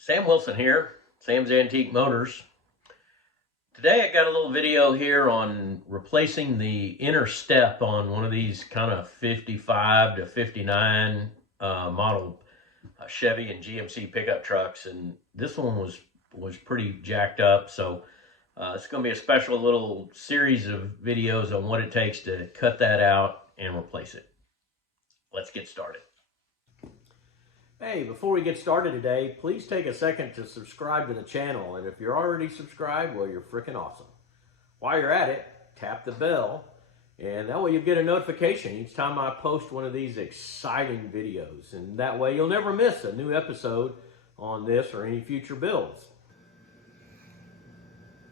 Sam Wilson here, Sam's Antique Motors. Today I got a little video here on replacing the inner step on one of these kind of 55 to 59 model Chevy and GMC pickup trucks, and this one was pretty jacked up. So it's going to be a special little series of videos on what it takes to cut that out and replace it. Let's get started. Hey, before we get started today, please take a second to subscribe to the channel. And if you're already subscribed, well, you're freaking awesome. While you're at it, tap the bell, and that way you'll get a notification each time I post one of these exciting videos. And that way you'll never miss a new episode on this or any future builds.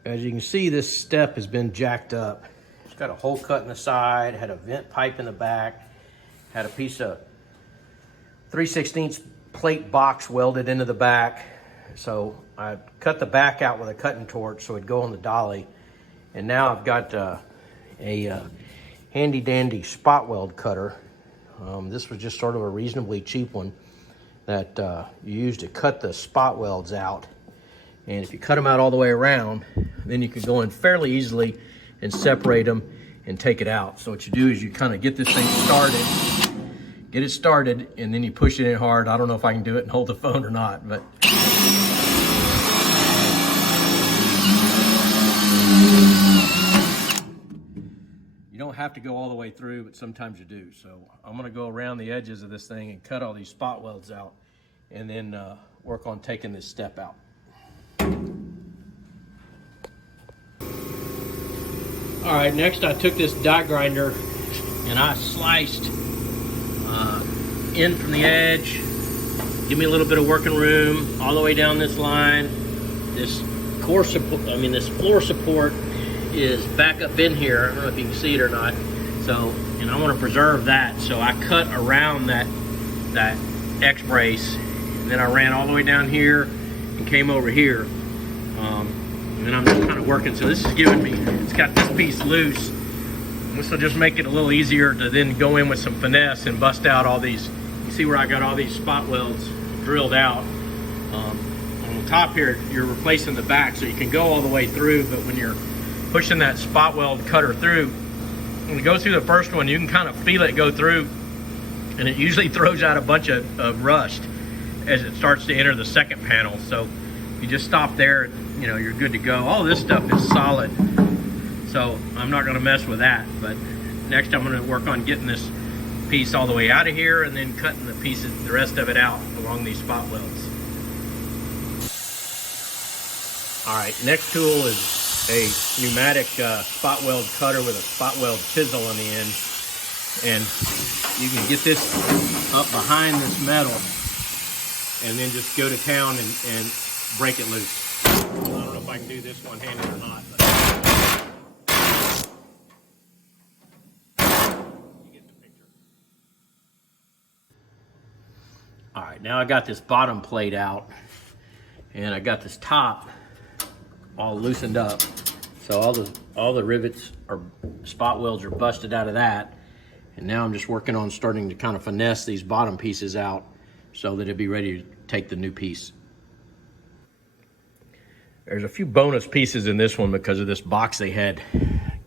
As you can see, this step has been jacked up. It's got a hole cut in the side, had a vent pipe in the back, had a piece of 3/16 plate box welded into the back. So I cut the back out with a cutting torch so it'd go on the dolly. And now I've got a handy dandy spot weld cutter. This was just sort of a reasonably cheap one that you use to cut the spot welds out. And if you cut them out all the way around, then you can go in fairly easily and separate them and take it out. So what you do is you kind of get this thing started, and then you push it in hard. I don't know if I can do it and hold the phone or not, but you don't have to go all the way through, but sometimes you do. So I'm gonna go around the edges of this thing and cut all these spot welds out, and then work on taking this step out. All right, next I took this die grinder and I sliced in from the edge, give me a little bit of working room all the way down this line. This core support, this floor support is back up in here. I don't know if you can see it or not. So, and I want to preserve that. So I cut around that X brace, and then I ran all the way down here and came over here. And then I'm just kind of working. So this is giving me, it's got this piece loose. This will just make it a little easier to then go in with some finesse and bust out all these. You see where I got all these spot welds drilled out. On the top here, you're replacing the back, so you can go all the way through, but when you're pushing that spot weld cutter through, when you go through the first one, you can kind of feel it go through, and it usually throws out a bunch of rust as it starts to enter the second panel. So you just stop there, you're good to go. All this stuff is solid, so I'm not going to mess with that. But next I'm going to work on getting this piece all the way out of here and then cutting the rest of it out along these spot welds. All right, next tool is a pneumatic spot weld cutter with a spot weld chisel on the end. And you can get this up behind this metal and then just go to town and break it loose. I don't know if I can do this one-handed or not, but you get the picture. All right, now I got this bottom plate out, and I got this top all loosened up. So all the rivets or spot welds are busted out of that, and now I'm just working on starting to kind of finesse these bottom pieces out so that it'll be ready to take the new piece. There's a few bonus pieces in this one because of this box they had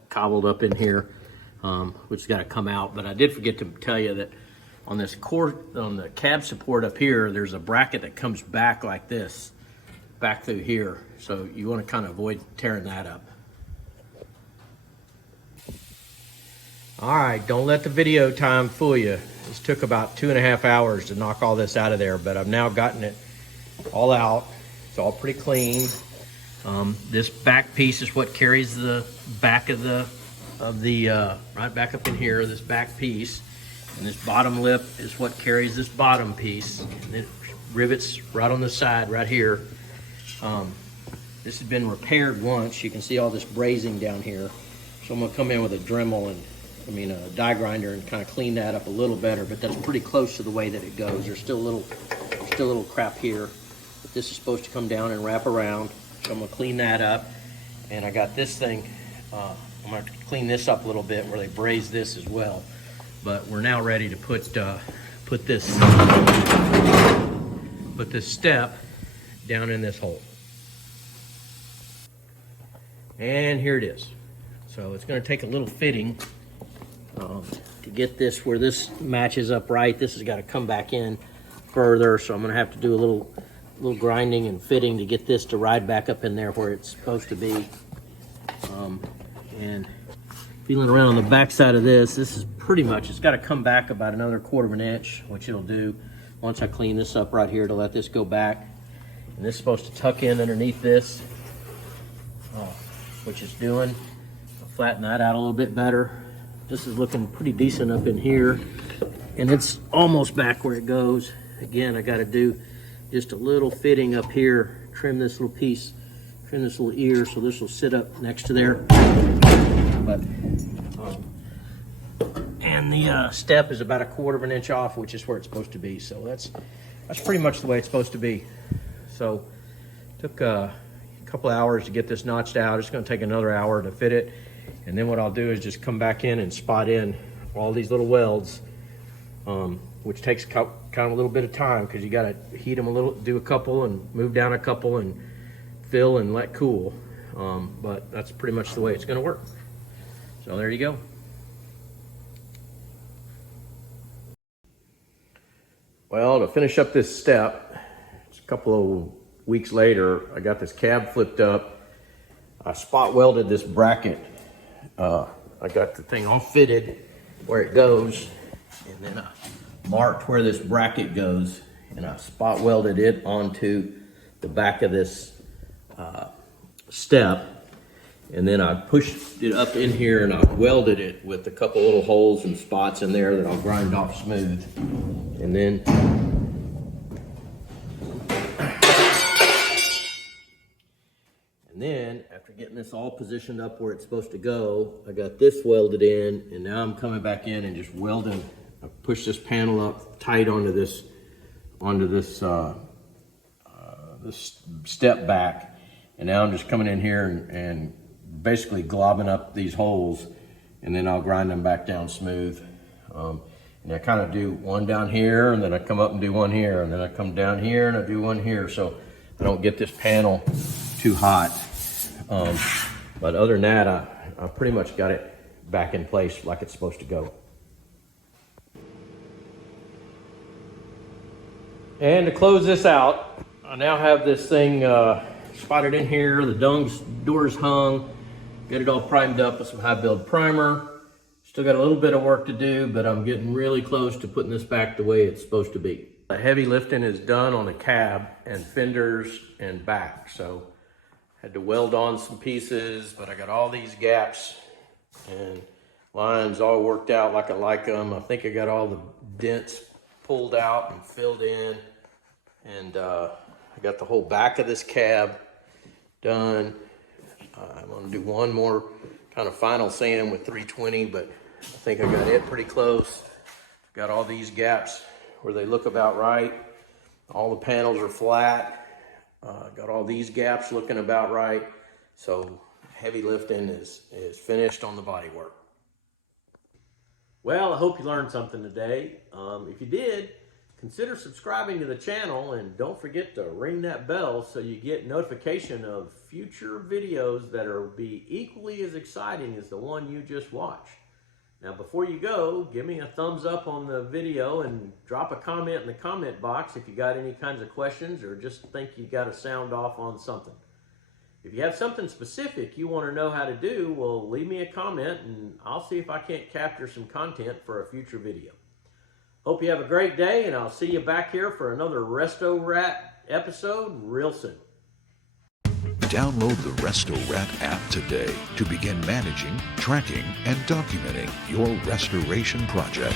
cobbled up in here, which has got to come out. But I did forget to tell you that on this on the cab support up here, there's a bracket that comes back like this, back through here. So you want to kind of avoid tearing that up. All right, don't let the video time fool you. This took about 2.5 hours to knock all this out of there, but I've now gotten it all out. It's all pretty clean. This back piece is what carries the back of the right back up in here, this back piece. And this bottom lip is what carries this bottom piece. And it rivets right on the side, right here. This has been repaired once. You can see all this brazing down here. So I'm gonna come in with a Dremel and, a die grinder and kind of clean that up a little better, but that's pretty close to the way that it goes. There's still a little crap here, but this is supposed to come down and wrap around. So I'm gonna clean that up. And I got this thing, I'm gonna clean this up a little bit where they braze this as well. But we're now ready to put this step down in this hole. And here it is. So it's going to take a little fitting to get this where this matches up right. This has got to come back in further, so I'm going to have to do a little grinding and fitting to get this to ride back up in there where it's supposed to be. And feeling around on the back side of this is pretty much, it's got to come back about another 1/4 inch, which it'll do once I clean this up right here to let this go back. And this is supposed to tuck in underneath this, which it's doing. I'll flatten that out a little bit better. This is looking pretty decent up in here, and it's almost back where it goes. Again, I got to do just a little fitting up here, trim this little piece, trim this little ear so this will sit up next to there. But and the step is about a 1/4 inch off, which is where it's supposed to be. So that's pretty much the way it's supposed to be. So took a couple hours to get this notched out. It's going to take another hour to fit it, and then what I'll do is just come back in and spot in all these little welds, which takes kind of a little bit of time because you got to heat them a little, do a couple and move down a couple and fill and let cool. But that's pretty much the way it's going to work. So there you go. Well, to finish up this step, it's a couple of weeks later, I got this cab flipped up. I spot welded this bracket. I got the thing all fitted where it goes, and then I marked where this bracket goes, and I spot welded it onto the back of this step. And then I pushed it up in here and I welded it with a couple little holes and spots in there that I'll grind off smooth. And then after getting this all positioned up where it's supposed to go, I got this welded in, and now I'm coming back in and just welding. I pushed this panel up tight onto this this step back, and now I'm just coming in here and basically globbing up these holes, and then I'll grind them back down smooth. And I kind of do one down here, and then I come up and do one here, and then I come down here and I do one here, so I don't get this panel too hot. But other than that, I pretty much got it back in place like it's supposed to go. And to close this out, I now have this thing spotted in here. The door's hung. Get it all primed up with some high build primer. Still got a little bit of work to do, but I'm getting really close to putting this back the way it's supposed to be. The heavy lifting is done on the cab and fenders and back. So had to weld on some pieces, but I got all these gaps and lines all worked out like I like them. I think I got all the dents pulled out and filled in, and I got the whole back of this cab done. I'm gonna do one more kind of final sand with 320, but I think I got it pretty close. Got all these gaps where they look about right. All the panels are flat. Got all these gaps looking about right. So heavy lifting is finished on the bodywork. Well, I hope you learned something today. If you did, consider subscribing to the channel, and don't forget to ring that bell so you get notification of future videos that will be equally as exciting as the one you just watched. Now, before you go, give me a thumbs up on the video and drop a comment in the comment box if you got any kinds of questions or just think you got to sound off on something. If you have something specific you want to know how to do, well, leave me a comment and I'll see if I can't capture some content for a future video. Hope you have a great day, and I'll see you back here for another Resto-Rat episode real soon. Download the Resto-Rat app today to begin managing, tracking, and documenting your restoration project.